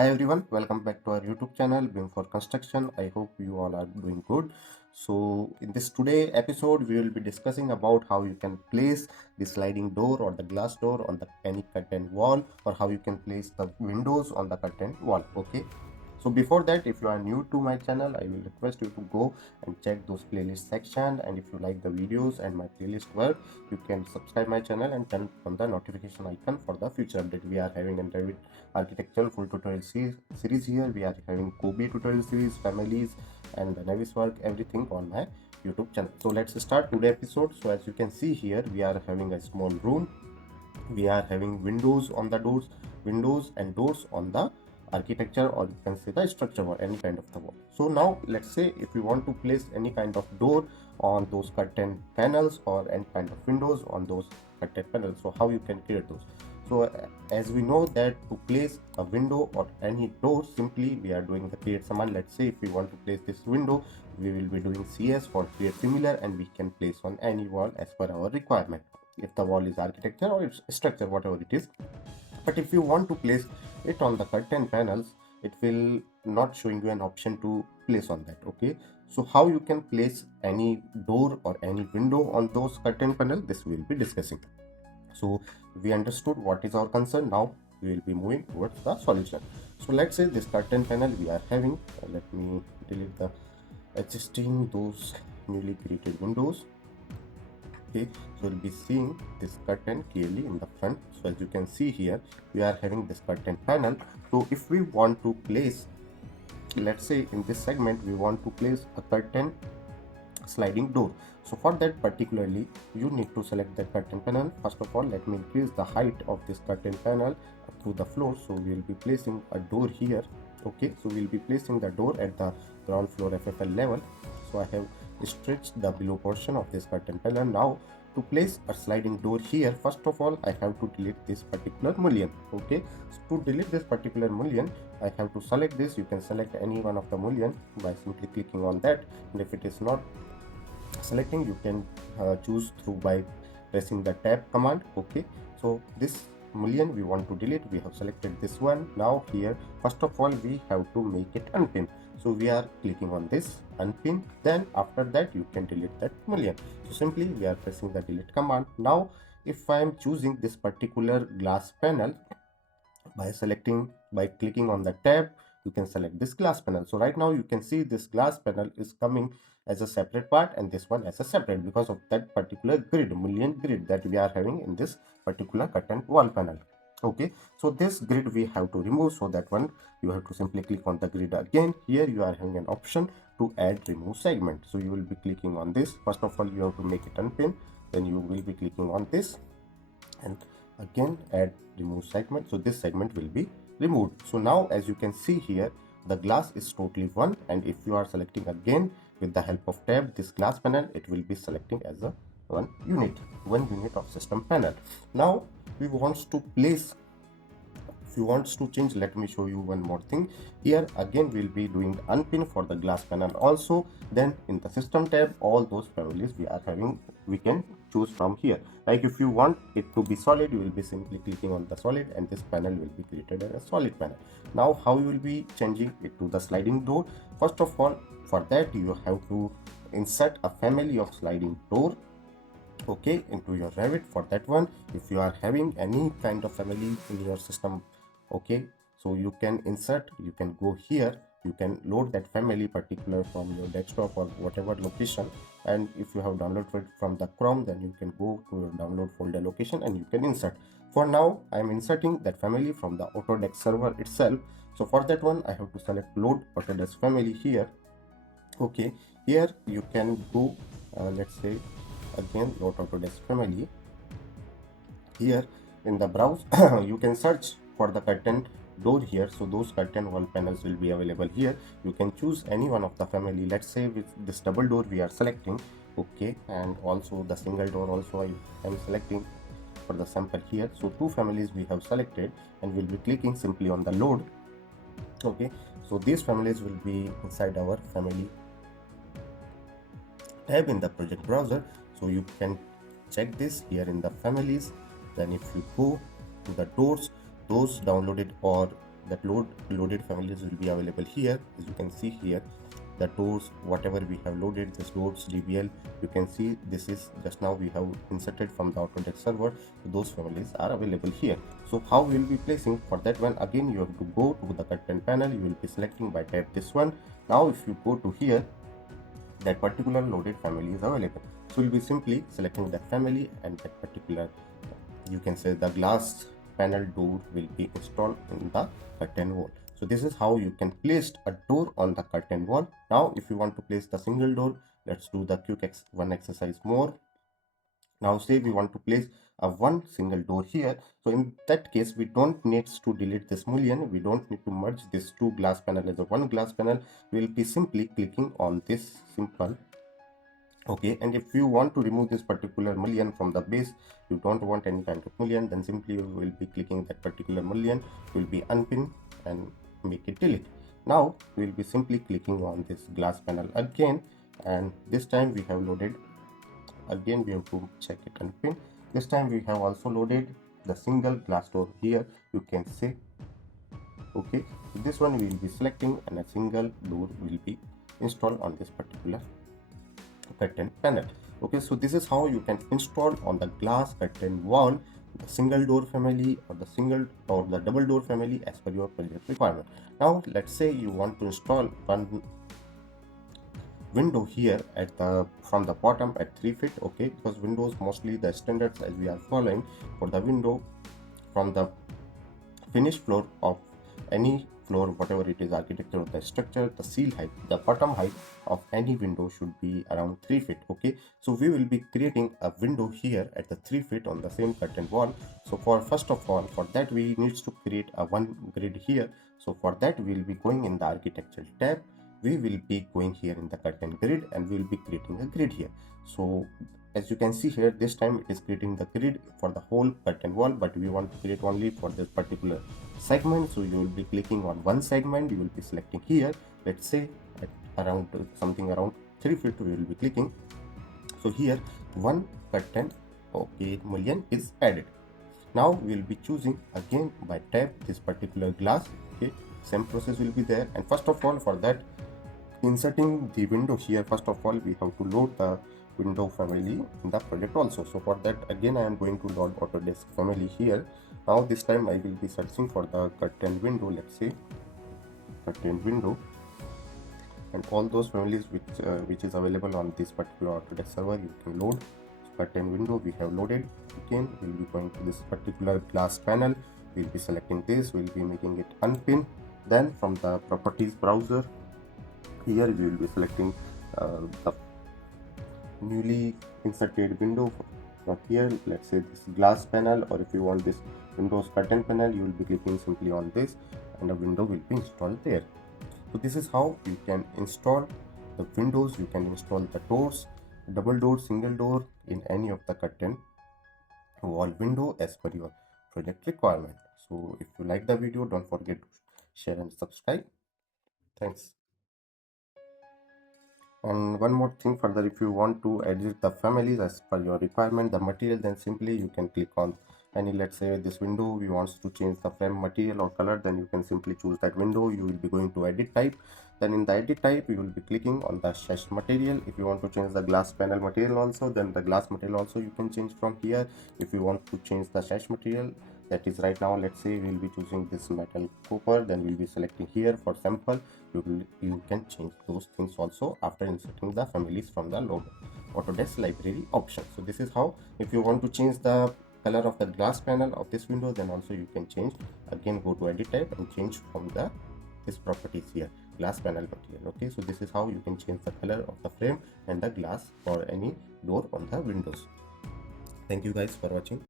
Hi everyone, welcome back to our YouTube channel Beam for Construction. I hope you all are doing good. So in this today episode, we will be discussing about how you can place the sliding door or the glass door on the any curtain wall, or how you can place the windows on the curtain wall. Okay. So before that, if you are new to my channel, I will request you to go and check those playlist section, and if you like the videos and my playlist work, you can subscribe my channel and turn on the notification icon for the future update. We are having a Revit Architecture full tutorial series here. We are having COBie tutorial series, families, and the Navisworks, everything on my YouTube channel. So let's start today's episode. So as you can see here, we are having a small room. We are having windows on the doors, windows and doors on the architecture, or you can say the structure or any kind of the wall. So now let's say if you want to place any kind of door on those curtain panels or any kind of windows on those curtain panels, so how you can create those. So as we know that to place a window or any door, simply we are doing the create command. Let's say if we want to place this window, we will be doing CS for create similar, and we can place on any wall as per our requirement, if the wall is architecture or it's structure, whatever it is. But if you want to place it on the curtain panels, it will not showing you an option to place on that. Okay, so how you can place any door or any window on those curtain panel, this we will be discussing. So we understood what is our concern. Now we will be moving towards the solution. So let's say this curtain panel we are having, let me delete the existing those newly created windows. Okay, so we'll be seeing this curtain clearly in the front. So as you can see here, we are having this curtain panel. So if we want to place, let's say in this segment we want to place a curtain sliding door, so for that particularly you need to select the curtain panel. First of all, let me increase the height of this curtain panel through the floor. So we will be placing a door here. Okay, so we'll be placing the door at the ground floor FFL level. So I have stretched the below portion of this curtain panel. Now to place a sliding door here, first of all I have to delete this particular mullion. Okay, so to delete this particular mullion, I have to select this. You can select any one of the mullion by simply clicking on that, and if it is not selecting, you can choose through by pressing the tab command. Okay, so this mullion we want to delete, we have selected this one. Now here first of all we have to make it unpin, so we are clicking on this unpin, then after that you can delete that mullion. So simply we are pressing the delete command. Now if I am choosing this particular glass panel, by clicking on the tab, you can select this glass panel. So right now you can see this glass panel is coming as a separate part and this one as a separate, because of that particular grid, mullion grid that we are having in this particular curtain wall panel. Okay, so this grid we have to remove. So that one you have to simply click on the grid again. Here you are having an option to add remove segment, so you will be clicking on this. First of all you have to make it unpin, then you will be clicking on this and again add remove segment. So this segment will be removed. So now as you can see here, the glass is totally one, and if you are selecting again with the help of tab this glass panel, it will be selecting as a one unit of system panel. Now we want to place, if you want to change, let me show you one more thing. Here again we'll be doing unpin for the glass panel also. Then in the system tab, all those families we are having, we can choose from here. Like if you want it to be solid, you will be simply clicking on the solid, and this panel will be created as a solid panel. Now how you will be changing it to the sliding door? First of all, for that you have to insert a family of sliding door, okay, into your Revit. For that one, if you are having any kind of family in your system, okay, so you can insert, you can go here, you can load that family particular from your desktop or whatever location, and if you have downloaded from the Chrome, then you can go to your download folder location and you can insert. For now I am inserting that family from the Autodesk server itself. So for that one I have to select load Autodesk family here. Okay, here you can go, let's say again load Autodesk family. Here in the browse you can search for the curtain door here. So those curtain wall panels will be available here. You can choose any one of the family. Let's say with this double door we are selecting, okay, and also the single door also I am selecting for the sample here. So two families we have selected, and we'll be clicking simply on the load. Okay, so these families will be inside our family tab in the project browser. So you can check this here in the families. Then if you go to the doors, those downloaded or that loaded families will be available here. As you can see here, the doors, whatever we have loaded, this doors DBL, you can see this is just now we have inserted from the Autodesk server. So those families are available here. So how we will be placing? For that one, again you have to go to the curtain panel. You will be selecting by tab this one. Now if you go to here, that particular loaded family is available. So we'll be simply selecting that family, and that particular, you can say, the glass panel door will be installed in the curtain wall. So this is how you can place a door on the curtain wall. Now if you want to place the single door, let's do the quick one exercise more. Now say we want to place a one single door here. So in that case, we don't need to delete this mullion. We don't need to merge this two glass panel as a one glass panel. We'll be simply clicking on this simple. Okay, and if you want to remove this particular mullion from the base, you don't want any kind of mullion, then simply you will be clicking that particular mullion, will be unpin and make it delete. Now we will be simply clicking on this glass panel again, and this time we have loaded. Again we have to check it and pin. This time we have also loaded the single glass door here, you can say. Okay, so this one we will be selecting, and a single door will be installed on this particular curtain panel. Okay, so this is how you can install on the glass curtain wall the single door family or the single or the double door family as per your project requirement. Now let's say you want to install one window here at the from the bottom at 3 feet. Okay, because windows mostly the standards as we are following for the window from the finished floor of any floor, whatever it is, architecture of the structure, the seal height, the bottom height of any window should be around 3 feet. Okay, so we will be creating a window here at the 3 feet on the same curtain wall. So for first of all, for that we need to create a one grid here. So for that we will be going in the architecture tab. We will be going here in the curtain grid, and we will be creating a grid here. So as you can see here, this time it is creating the grid for the whole curtain wall, but we want to create only for this particular segment. So you will be clicking on one segment, you will be selecting here, let's say at around something around 3 feet we will be clicking. So here one curtain, okay, mullion is added. Now we will be choosing again by tab this particular glass. Okay, same process will be there, and first of all, for that, inserting the window here, first of all we have to load the window family in the project also. So for that, again I am going to load Autodesk family here. Now this time I will be searching for the curtain window, let's say curtain window, and all those families which is available on this particular Autodesk server you can load. So curtain window we have loaded. Again we'll be going to this particular glass panel, we'll be selecting this, we'll be making it unpin. Then from the properties browser, here we will be selecting the newly inserted window from here, let's say this glass panel, or if you want this Windows curtain panel, you will be clicking simply on this and a window will be installed there. So this is how you can install the windows. You can install the doors, double door, single door in any of the curtain wall window as per your project requirement. So if you like the video, don't forget to share and subscribe. Thanks. And one more thing further, if you want to edit the families as per your requirement, the material, then simply you can click on any, let's say this window we wants to change the frame material or color, then you can simply choose that window. You will be going to edit type, then in the edit type you will be clicking on the sash material. If you want to change the glass panel material also, then the glass material also you can change from here. If you want to change the sash material, that is right now, let's say we'll be choosing this metal copper, then we'll be selecting here for sample. You can change those things also after inserting the families from the load Autodesk library option. So this is how, if you want to change the color of the glass panel of this window, then also you can change. Again go to edit type and change from the this properties here, glass panel material. Okay, so this is how you can change the color of the frame and the glass for any door on the windows. Thank you guys for watching.